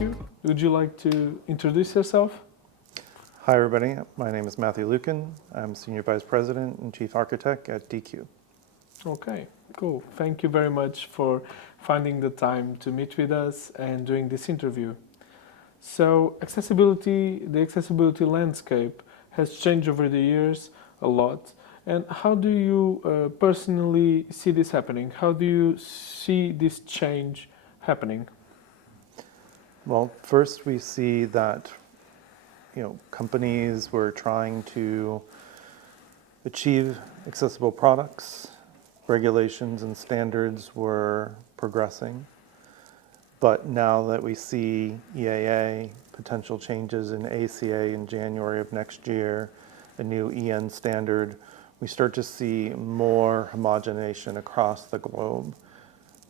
Matthew. Would you like to introduce yourself? Hi everybody, my name is Matthew Luken. I'm Senior Vice President and Chief Architect at DQ. Okay, cool. Thank you very much for finding the time to meet with us and doing this interview. So, the accessibility landscape has changed over the years a lot. And how do you personally see this happening? How do you see this change happening? Well, first we see that companies were trying to achieve accessible products. Regulations and standards were progressing. But now that we see EAA, potential changes in ACA in January of next year, a new EN standard, we start to see more homogenization across the globe.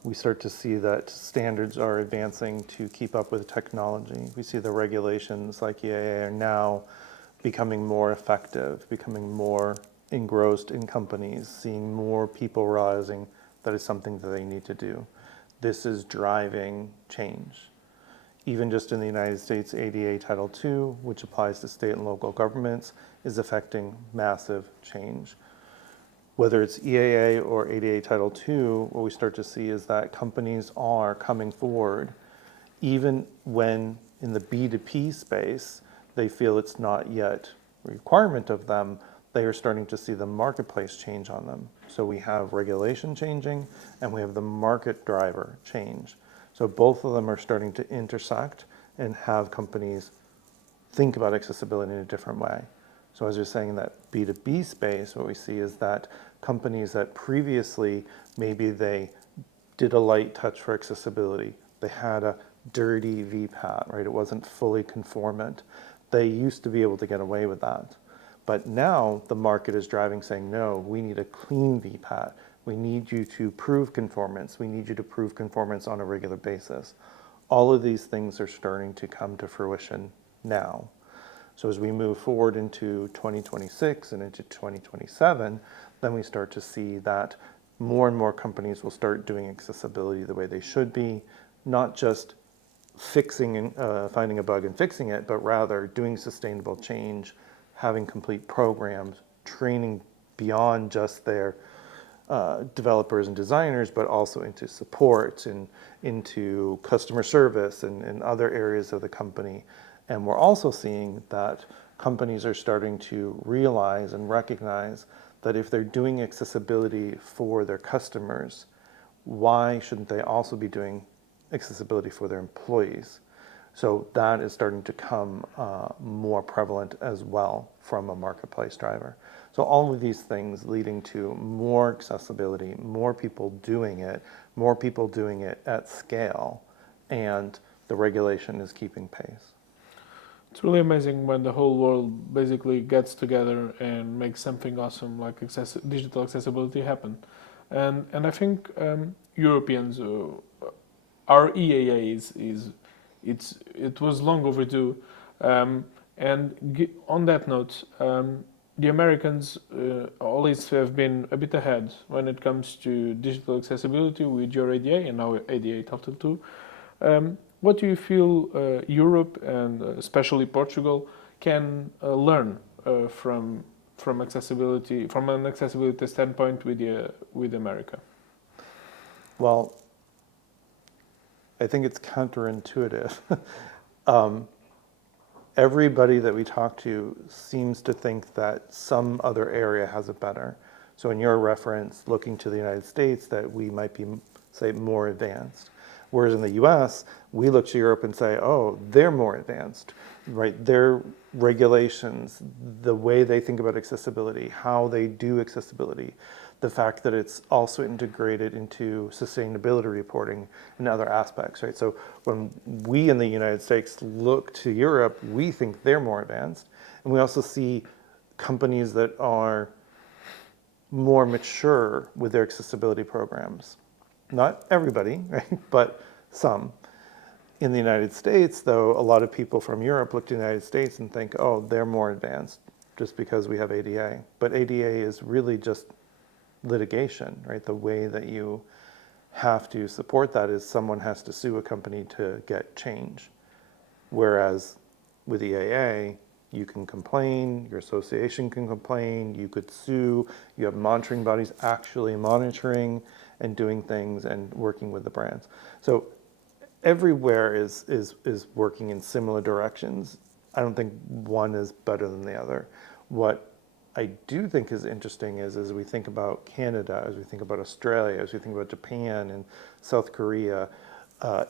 We start to see that standards are advancing to keep up with technology. We see the regulations like EAA are now becoming more effective, becoming more engrossed in companies, seeing more people realizing that it's something that they need to do. This is driving change. Even just in the United States, ADA Title II, which applies to state and local governments, is affecting massive change. Whether it's EAA or ADA Title II, what we start to see is that companies are coming forward, even when in the B2P space, they feel it's not yet a requirement of them, they are starting to see the marketplace change on them. So we have regulation changing and we have the market driver change. So both of them are starting to intersect and have companies think about accessibility in a different way. So as you're saying, in that B2B space, what we see is that companies that previously, maybe they did a light touch for accessibility, they had a dirty VPAT, right? It wasn't fully conformant. They used to be able to get away with that. But now the market is driving saying, no, we need a clean VPAT. We need you to prove conformance. We need you to prove conformance on a regular basis. All of these things are starting to come to fruition now. So as we move forward into 2026 and into 2027, then we start to see that more and more companies will start doing accessibility the way they should be, not just fixing and finding a bug and fixing it, but rather doing sustainable change, having complete programs, training beyond just their developers and designers, but also into support and into customer service and other areas of the company. And we're also seeing that companies are starting to realize and recognize that if they're doing accessibility for their customers, why shouldn't they also be doing accessibility for their employees? So that is starting to come more prevalent as well from a marketplace driver. So all of these things leading to more accessibility, more people doing it at scale, and the regulation is keeping pace. It's really amazing when the whole world basically gets together and makes something awesome like digital accessibility happen. And I think Europeans, our EAA it was long overdue. On that note, the Americans always have been a bit ahead when it comes to digital accessibility with your ADA and now ADA Title II. What do you feel Europe and especially Portugal can learn from accessibility, from an accessibility standpoint with America? Well, I think it's counterintuitive. Everybody that we talk to seems to think that some other area has it better. So in your reference, looking to the United States, that we might be, say, more advanced. Whereas in the US, we look to Europe and say, oh, they're more advanced, right? Their regulations, the way they think about accessibility, how they do accessibility, the fact that it's also integrated into sustainability reporting and other aspects, right? So when we in the United States look to Europe, we think they're more advanced. And we also see companies that are more mature with their accessibility programs. Not everybody, right? But some. In the United States, though, a lot of people from Europe look to the United States and think, oh, they're more advanced just because we have ADA. But ADA is really just litigation, right? The way that you have to support that is someone has to sue a company to get change. Whereas with EAA, you can complain, your association can complain, you could sue, you have monitoring bodies actually monitoring and doing things and working with the brands. So everywhere is working in similar directions. I don't think one is better than the other. What I do think is interesting is as we think about Canada, as we think about Australia, as we think about Japan and South Korea,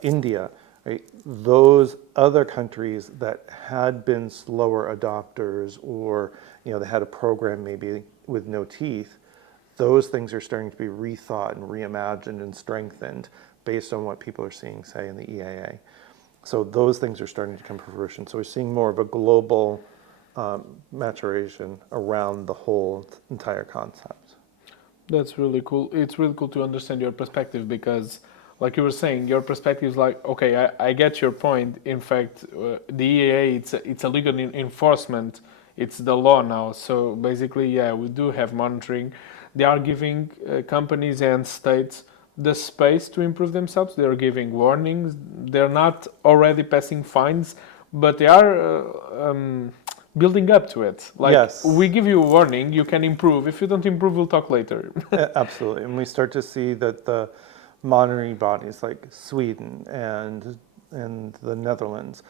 India, right? Those other countries that had been slower adopters, or they had a program maybe with no teeth, those things are starting to be rethought and reimagined and strengthened based on what people are seeing, say, in the EAA. So those things are starting to come to fruition. So we're seeing more of a global maturation around the whole entire concept. That's really cool. It's really cool to understand your perspective because, like you were saying, your perspective is like, okay, I get your point. In fact, the EAA, it's a legal enforcement. It's the law now. So basically, yeah, we do have monitoring. They are giving companies and states the space to improve themselves. They are giving warnings. They're not already passing fines, but they are building up to it. Like, Yes. we give you a warning, you can improve. If you don't improve, we'll talk later. Absolutely. And we start to see that the monitoring bodies like Sweden and the Netherlands,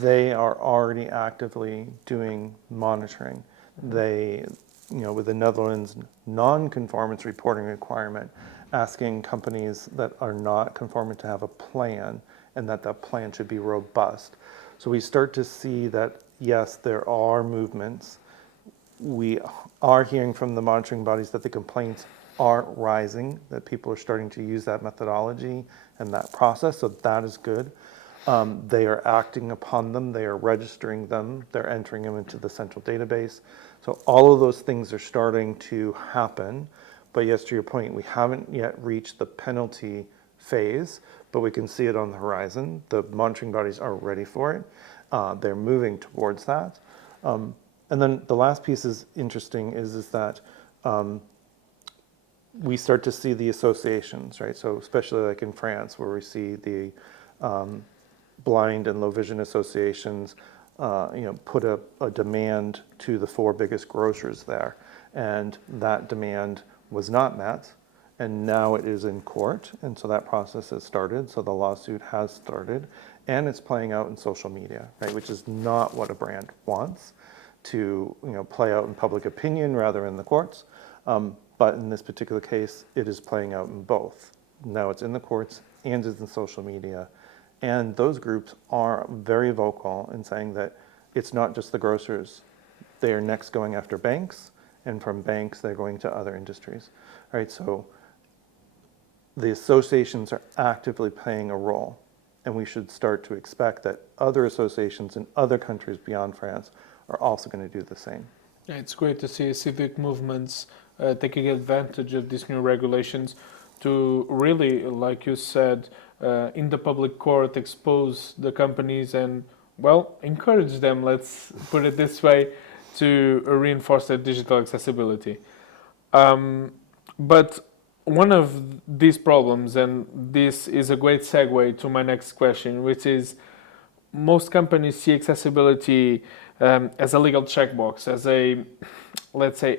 they are already actively doing monitoring. They, with the Netherlands non-conformance reporting requirement, asking companies that are not conforming to have a plan, and that plan should be robust. So we start to see that, yes, there are movements. We are hearing from the monitoring bodies that the complaints are rising, that people are starting to use that methodology and that process, so that is good. They are acting upon them, they are registering them, they're entering them into the central database. So all of those things are starting to happen. But yes, to your point, we haven't yet reached the penalty phase, but we can see it on the horizon. The monitoring bodies are ready for it. They're moving towards that. And then the last piece is interesting is that we start to see the associations, right? So especially like in France, where we see the blind and low vision associations, put a demand to the 4 biggest grocers there, and that demand was not met, and now it is in court, and so that process has started. So the lawsuit has started, and it's playing out in social media, right? Which is not what a brand wants to, play out in public opinion rather in the courts. But in this particular case, it is playing out in both. Now it's in the courts and it's in social media. And those groups are very vocal in saying that it's not just the grocers. They are next going after banks, and from banks, they're going to other industries, right? So the associations are actively playing a role, and we should start to expect that other associations in other countries beyond France are also going to do the same. Yeah, it's great to see civic movements taking advantage of these new regulations to really, like you said, in the public court, expose the companies and, well, encourage them, let's put it this way, to reinforce their digital accessibility. But one of these problems, and this is a great segue to my next question, which is most companies see accessibility as a legal checkbox, as a, let's say,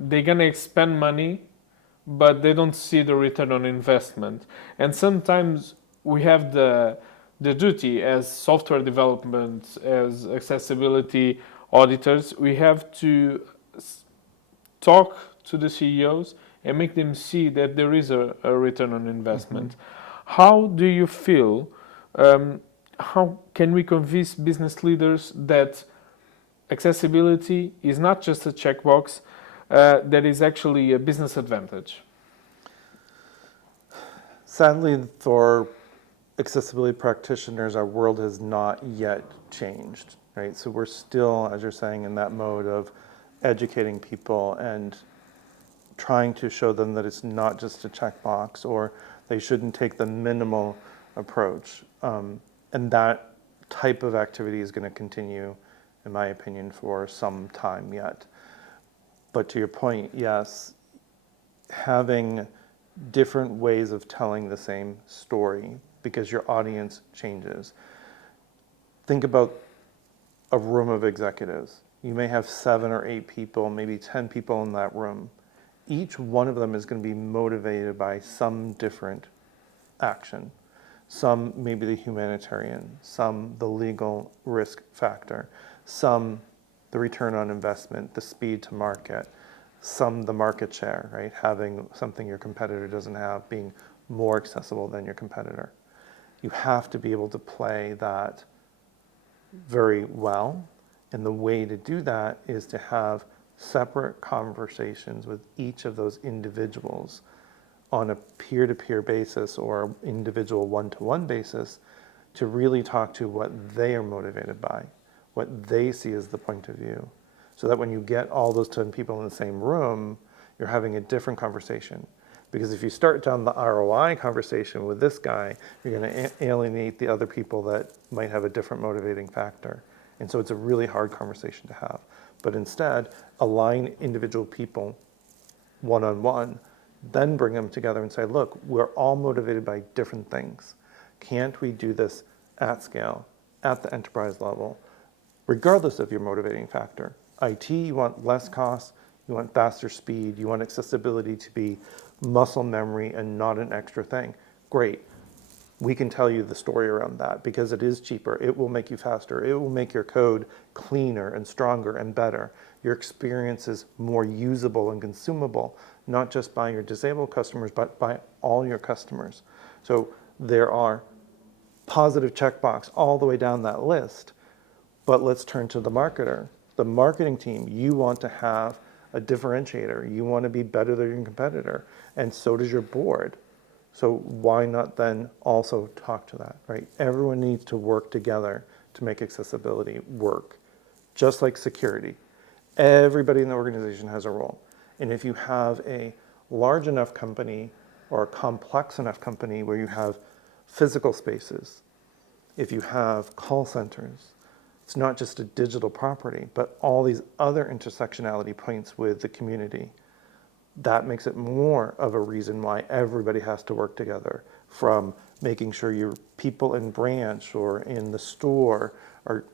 they're gonna spend money, but they don't see the return on investment. And sometimes we have the duty as software development, as accessibility auditors, we have to talk to the CEOs and make them see that there is a return on investment. How do you feel? How can we convince business leaders that accessibility is not just a checkbox, that is actually a business advantage? Sadly, for accessibility practitioners, our world has not yet changed, right? So we're still, as you're saying, in that mode of educating people and trying to show them that it's not just a checkbox, or they shouldn't take the minimal approach. And that type of activity is going to continue, in my opinion, for some time yet. But to your point, yes, having different ways of telling the same story, because your audience changes. think about a room of executives. You may have 7 or 8 people, maybe 10 people in that room. Each one of them is going to be motivated by some different action. Some maybe the humanitarian, some the legal risk factor, some the return on investment, the speed to market, some the market share, right? Having something your competitor doesn't have, being more accessible than your competitor. You have to be able to play that very well. And the way to do that is to have separate conversations with each of those individuals on a peer-to-peer basis or individual one-to-one basis to really talk to what they are motivated by, what they see as the point of view. So that when you get all those 10 people in the same room, you're having a different conversation. Because if you start down the ROI conversation with this guy, you're going to alienate the other people that might have a different motivating factor. And so it's a really hard conversation to have. But instead, align individual people one-on-one, then bring them together and say, look, we're all motivated by different things. Can't we do this at scale, at the enterprise level, regardless of your motivating factor? IT, you want less cost, you want faster speed, you want accessibility to be muscle memory and not an extra thing. Great. We can tell you the story around that because it is cheaper. It will make you faster. It will make your code cleaner and stronger and better. Your experience is more usable and consumable, not just by your disabled customers, but by all your customers. So there are positive checkbox all the way down that list. But let's turn to the marketer. The marketing team, you want to have a differentiator. You want to be better than your competitor. And so does your board. So why not then also talk to that, right? Everyone needs to work together to make accessibility work, just like security. Everybody in the organization has a role. And if you have a large enough company or a complex enough company where you have physical spaces, if you have call centers, it's not just a digital property, but all these other intersectionality points with the community. That makes it more of a reason why everybody has to work together, from making sure your people in branch or in the store are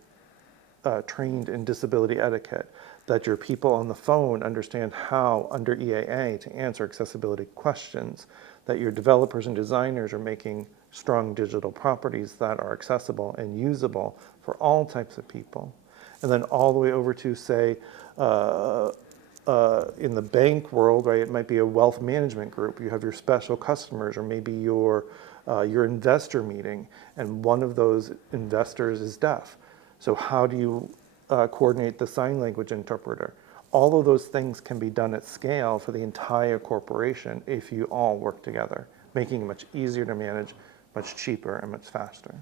trained in disability etiquette, that your people on the phone understand how, under EAA, to answer accessibility questions, that your developers and designers are making strong digital properties that are accessible and usable for all types of people. And then all the way over to, say, in the bank world, right, it might be a wealth management group. You have your special customers, or maybe your investor meeting, and one of those investors is deaf. So how do you coordinate the sign language interpreter? All of those things can be done at scale for the entire corporation if you all work together, making it much easier to manage, much cheaper, and much faster.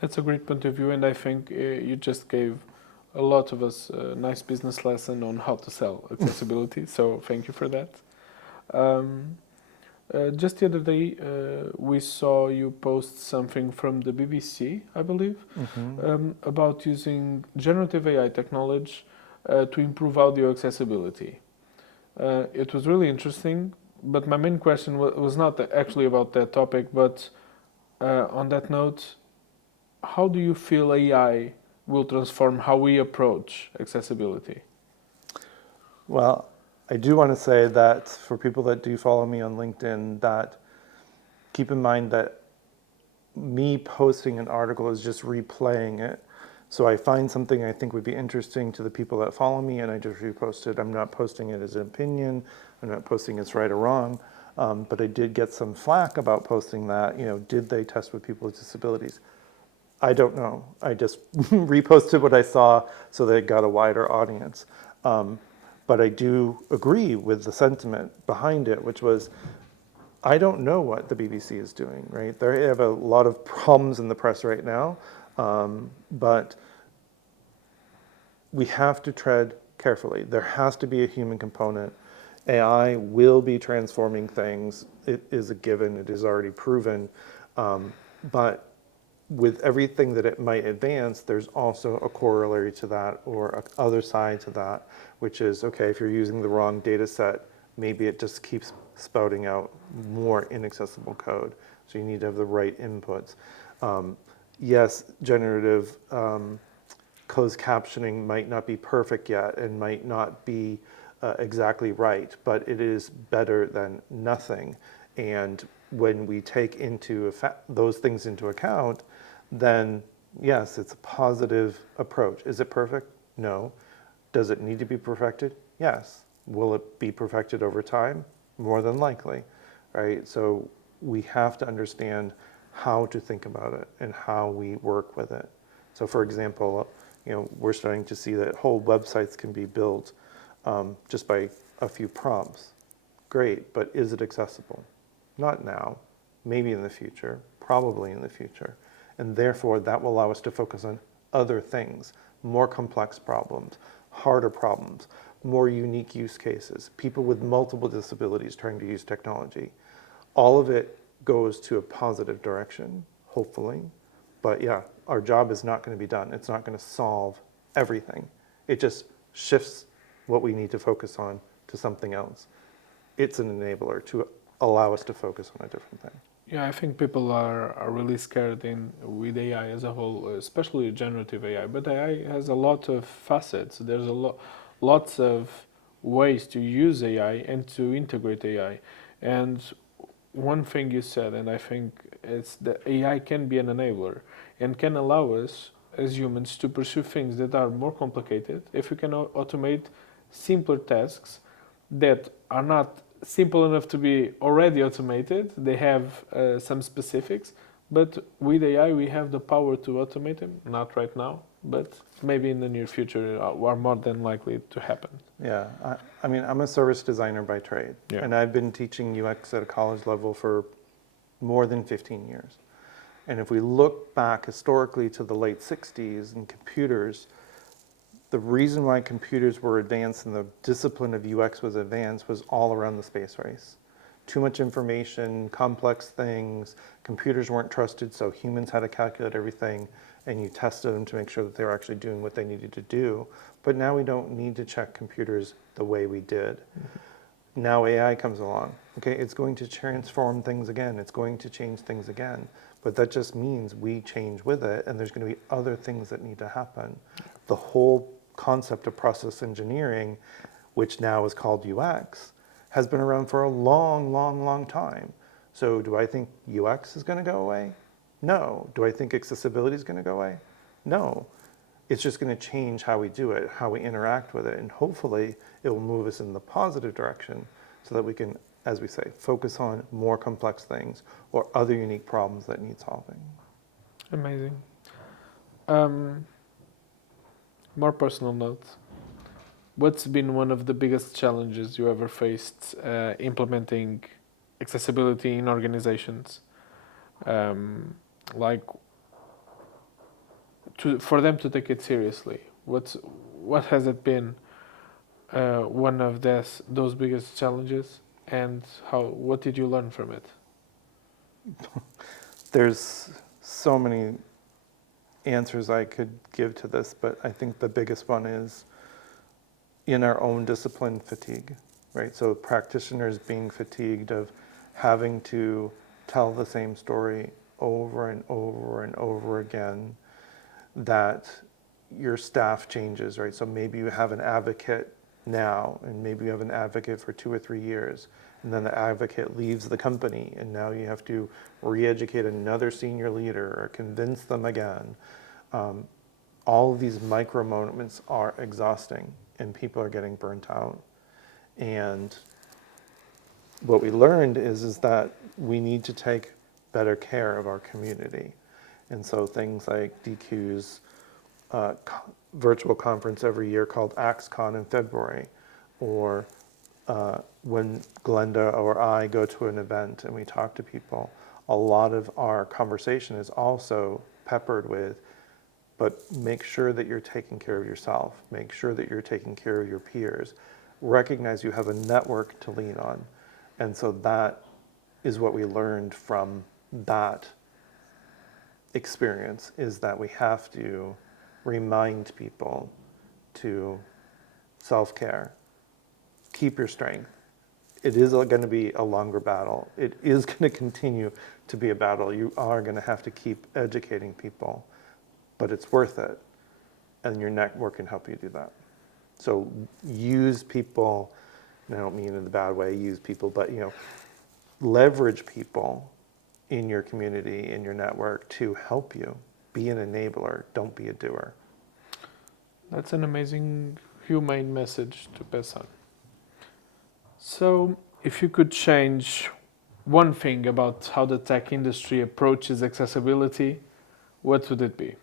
That's a great point of view, and I think you just gave a lot of us a nice business lesson on how to sell accessibility. So thank you for that. Just the other day, we saw you post something from the BBC, I believe, about using generative AI technology to improve audio accessibility. It was really interesting, but my main question was not actually about that topic, but on that note, how do you feel AI will transform how we approach accessibility? Well, I do want to say that for people that do follow me on LinkedIn, that keep in mind that me posting an article is just replaying it. So I find something I think would be interesting to the people that follow me, and I just repost it. I'm not posting it as an opinion. I'm not posting it's right or wrong. But I did get some flack about posting that. Did they test with people with disabilities? I don't know. I just reposted what I saw so that it got a wider audience. But I do agree with the sentiment behind it, which was, I don't know what the BBC is doing, right? They have a lot of problems in the press right now, but we have to tread carefully. There has to be a human component. AI will be transforming things. It is a given. It is already proven. But with everything that it might advance, there's also a corollary to that, or a other side to that, which is, okay, if you're using the wrong data set, maybe it just keeps spouting out more inaccessible code. So you need to have the right inputs. yes, generative closed captioning might not be perfect yet and might not be exactly right, but it is better than nothing. And when we take those things into account, then yes, it's a positive approach. Is it perfect? No. Does it need to be perfected? Yes. Will it be perfected over time? More than likely, right? So we have to understand how to think about it and how we work with it. So for example, we're starting to see that whole websites can be built just by a few prompts. Great, but is it accessible? Not now, maybe in the future, probably in the future. And therefore, that will allow us to focus on other things, more complex problems, harder problems, more unique use cases, people with multiple disabilities trying to use technology. All of it goes to a positive direction, hopefully. But yeah, our job is not going to be done. It's not going to solve everything. It just shifts what we need to focus on to something else. It's an enabler to allow us to focus on a different thing. Yeah, I think people are really scared with AI as a whole, especially generative AI. But AI has a lot of facets. There's lots of ways to use AI and to integrate AI. And one thing you said, and I think it's that AI can be an enabler and can allow us as humans to pursue things that are more complicated if we can automate simpler tasks that are not simple enough to be already automated. They have some specifics, but with AI we have the power to automate them. Not right now, but maybe in the near future are more than likely to happen. Yeah, I mean, I'm a service designer by trade, Yeah. and I've been teaching UX at a college level for more than 15 years. And if we look back historically to the late 60s and computers, the reason why computers were advanced and the discipline of UX was advanced was all around the space race. Too much information, complex things, computers weren't trusted, so humans had to calculate everything, and you tested them to make sure that they were actually doing what they needed to do. But now we don't need to check computers the way we did. Now AI comes along. Okay, it's going to transform things again. It's going to change things again. But that just means we change with it, and there's going to be other things that need to happen. The whole concept of process engineering, which now is called UX, has been around for a long, long, long time. So do I think UX is going to go away? No. Do I think accessibility is going to go away? No. It's just going to change how we do it, how we interact with it, and hopefully it will move us in the positive direction so that we can, as we say, focus on more complex things or other unique problems that need solving. Amazing. More personal note. What's been one of the biggest challenges you ever faced implementing accessibility in organizations? Like for them to take it seriously. What has it been one of those biggest challenges, and what did you learn from it? There's so many answers I could give to this, but I think the biggest one is in our own discipline fatigue, right? So practitioners being fatigued of having to tell the same story over and over and over again, that your staff changes, right? So maybe you have an advocate now, and maybe you have an advocate for 2 or 3 years, and then the advocate leaves the company, and now you have to re-educate another senior leader or convince them again. All of these micro moments are exhausting, and people are getting burnt out. And what we learned is that we need to take better care of our community. And so things like DQ's virtual conference every year called AXCon in February, or when Glenda or I go to an event and we talk to people, a lot of our conversation is also peppered with, but make sure that you're taking care of yourself. Make sure that you're taking care of your peers. Recognize you have a network to lean on. And so that is what we learned from that experience, is that we have to remind people to self-care, keep your strength. it is going to be a longer battle. It is going to continue to be a battle. You are going to have to keep educating people, but it's worth it. And your network can help you do that. So use people, and I don't mean in the bad way, use people, but leverage people in your community, in your network to help you. Be an enabler, don't be a doer. That's an amazing, humane message to pass on. So, if you could change one thing about how the tech industry approaches accessibility, what would it be?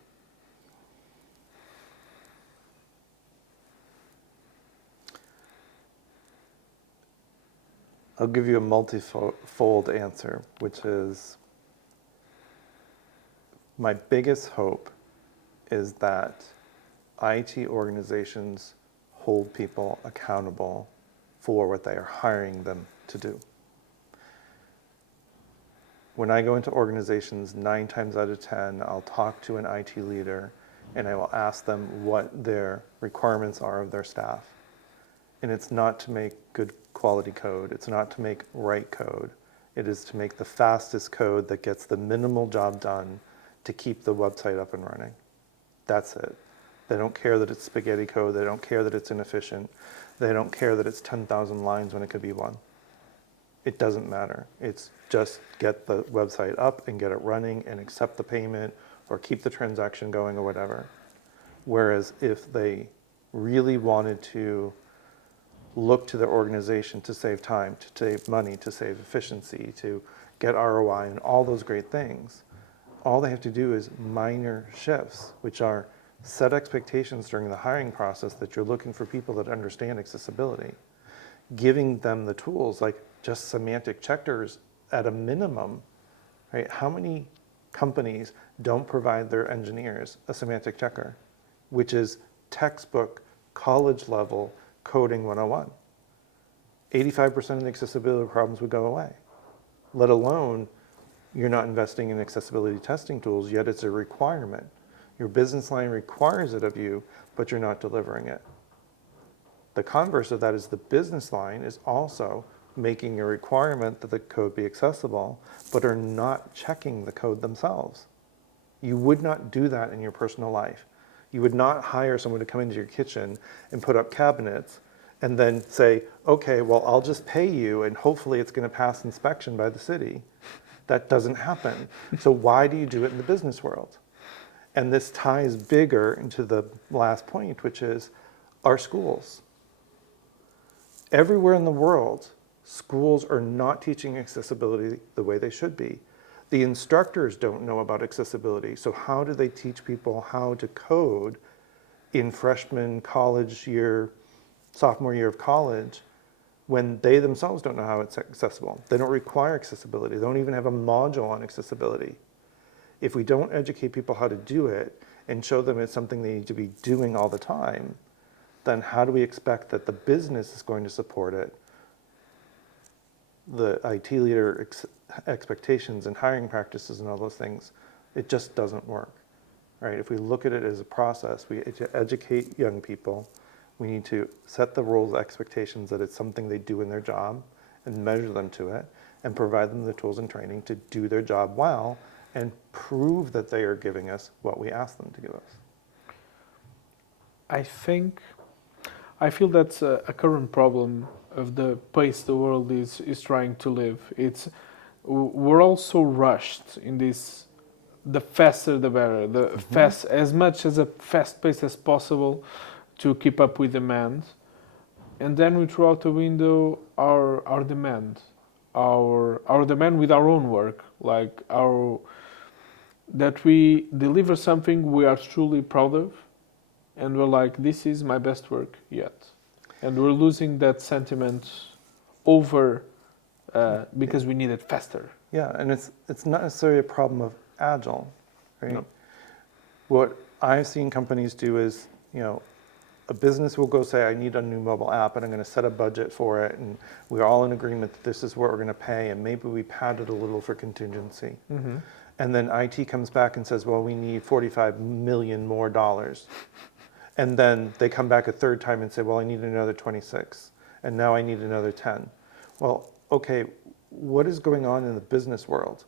I'll give you a multifold answer, which is my biggest hope is that IT organizations hold people accountable for what they are hiring them to do. When I go into organizations, 9 times out of 10, I'll talk to an IT leader and I will ask them what their requirements are of their staff. And it's not to make good quality code. It's not to make right code. It is to make the fastest code that gets the minimal job done to keep the website up and running. That's it. They don't care that it's spaghetti code. They don't care that it's inefficient. They don't care that it's 10,000 lines when it could be one. It doesn't matter. It's just get the website up and get it running and accept the payment or keep the transaction going or whatever. Whereas if they really wanted to look to their organization to save time, to save money, to save efficiency, to get ROI and all those great things, all they have to do is minor shifts, which are set expectations during the hiring process that you're looking for people that understand accessibility, giving them the tools like just semantic checkers at a minimum, right? How many companies don't provide their engineers a semantic checker, which is textbook, college level coding 101? 85% of the accessibility problems would go away, let alone you're not investing in accessibility testing tools, yet it's a requirement. Your business line requires it of you, but you're not delivering it. The converse of that is the business line is also making a requirement that the code be accessible, but are not checking the code themselves. You would not do that in your personal life. You would not hire someone to come into your kitchen and put up cabinets and then say, okay, well, I'll just pay you and hopefully it's going to pass inspection by the city. That doesn't happen. So why do you do it in the business world? And this ties bigger into the last point, which is our schools. Everywhere in the world, schools are not teaching accessibility the way they should be. The instructors don't know about accessibility, so how do they teach people how to code in freshman college year, sophomore year of college, when they themselves don't know how it's accessible? They don't require accessibility. They don't even have a module on accessibility. If we don't educate people how to do it and show them it's something they need to be doing all the time, then how do we expect that the business is going to support it? The IT leader expectations and hiring practices and all those things, it just doesn't work, right? If we look at it as a process, we educate young people. We need to set the roles, expectations that it's something they do in their job and measure them to it and provide them the tools and training to do their job well and prove that they are giving us what we ask them to give us. I feel that's a current problem of the pace the world is trying to live. We're all so rushed in this, the faster the better, the fast, as much as a fast pace as possible to keep up with demand. And then we throw out the window our demand, our demand with our own work, like that we deliver something we are truly proud of, and we're like, this is my best work yet, and we're losing that sentiment over because we need it faster. Yeah, and it's not necessarily a problem of agile, right? No. What I've seen companies do is, a business will go say, I need a new mobile app and I'm going to set a budget for it, and we're all in agreement that this is what we're going to pay, and maybe we pad it a little for contingency. Mm-hmm. And then IT comes back and says, well, we need $45 million more. And then they come back a third time and say, well, I need another 26. And now I need another 10. well, okay, what is going on in the business world?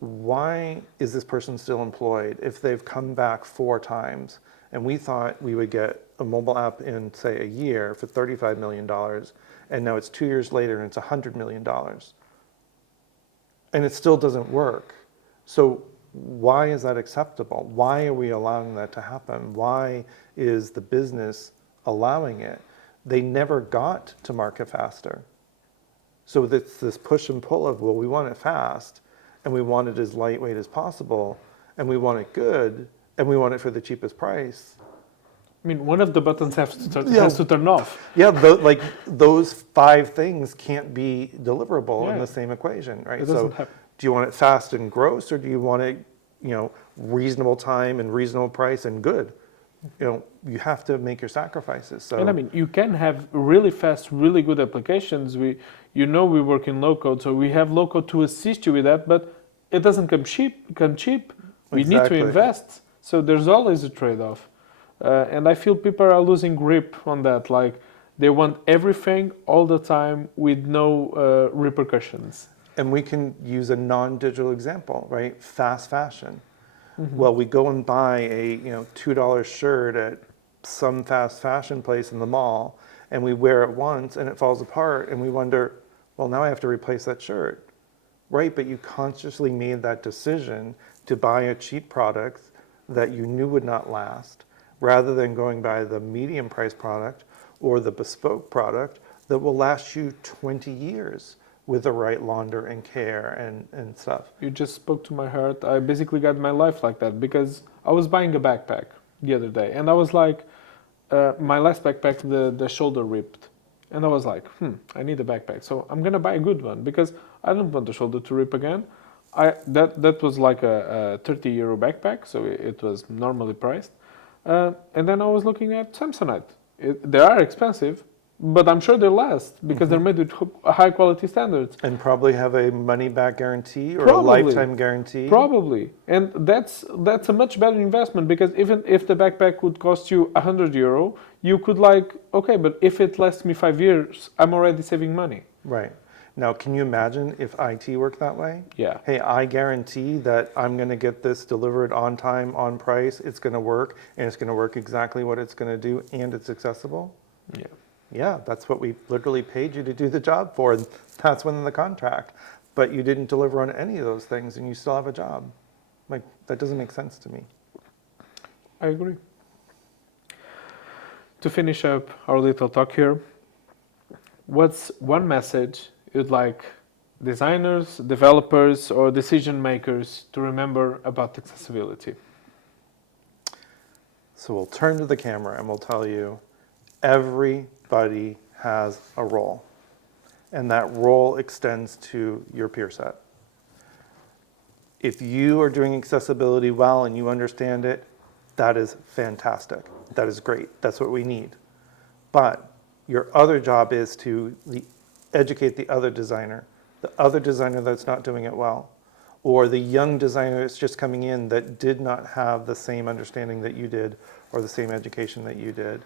Why is this person still employed if they've come back 4 times and we thought we would get a mobile app in, say, a year for $35 million, and now it's 2 years later and it's $100 million, and it still doesn't work? So why is that acceptable? Why are we allowing that to happen? Why is the business allowing it? They never got to market faster. So it's this push and pull of, well, we want it fast, and we want it as lightweight as possible, and we want it good, and we want it for the cheapest price. I mean, one of the buttons has to turn off. Yeah, like those 5 things can't be deliverable in Yeah. the same equation, right? It So doesn't happen. do you want it fast and gross, or do you want it, reasonable time and reasonable price and good? You have to make your sacrifices. So And I mean, you can have really fast, really good applications. We work in low code, so we have low code to assist you with that, but it doesn't come cheap. We need to Exactly. invest. So there's always a trade-off. And I feel people are losing grip on that. Like, they want everything all the time with no repercussions. And we can use a non-digital example, right? Fast fashion. Well, we go and buy a $2 shirt at some fast fashion place in the mall, and we wear it once and it falls apart, and we wonder, well, now I have to replace that shirt, right? But you consciously made that decision to buy a cheap product that you knew would not last, rather than going by the medium price product or the bespoke product that will last you 20 years with the right launder and care and stuff. You just spoke to my heart. I basically got my life like that because I was buying a backpack the other day, and I was like, my last backpack, the shoulder ripped. And I was like, I need a backpack. So I'm going to buy a good one because I don't want the shoulder to rip again. That was like a 30 euro backpack, so it was normally priced. And then I was looking at Samsonite. They are expensive, but I'm sure they last because they're made with high quality standards. And probably have a money back guarantee or Probably. a lifetime guarantee. Probably. And that's a much better investment because even if the backpack would cost you 100 euro, you could okay, but if it lasts me 5 years, I'm already saving money. Right. Now, can you imagine if IT worked that way? Yeah. Hey, I guarantee that I'm going to get this delivered on time, on price, it's going to work, and it's going to work exactly what it's going to do, and it's accessible? Yeah. Yeah, that's what we literally paid you to do the job for, and that's within the contract. But you didn't deliver on any of those things, and you still have a job. Like, that doesn't make sense to me. I agree. To finish up our little talk here, what's one message you'd like designers, developers, or decision makers to remember about accessibility? So we'll turn to the camera and we'll tell you, everybody has a role. And that role extends to your peer set. If you are doing accessibility well and you understand it, that is fantastic. That is great. That's what we need. But your other job is to educate the other designer that's not doing it well, or the young designer that's just coming in that did not have the same understanding that you did or the same education that you did.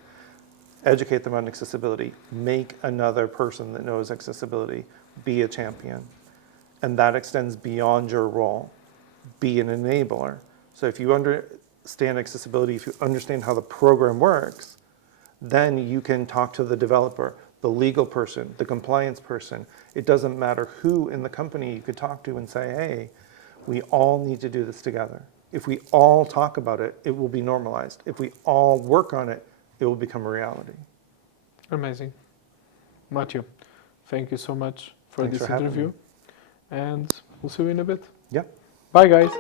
Educate them on accessibility. Make another person that knows accessibility be a champion. And that extends beyond your role. Be an enabler. So if you understand accessibility, if you understand how the program works, then you can talk to the developer, the legal person, the compliance person. It doesn't matter who in the company you could talk to and say, hey, we all need to do this together. If we all talk about it, it will be normalized. If we all work on it, it will become a reality. Amazing. Matthew, thank you so much for Thanks this for having interview. me. And we'll see you in a bit. Yeah. Bye, guys.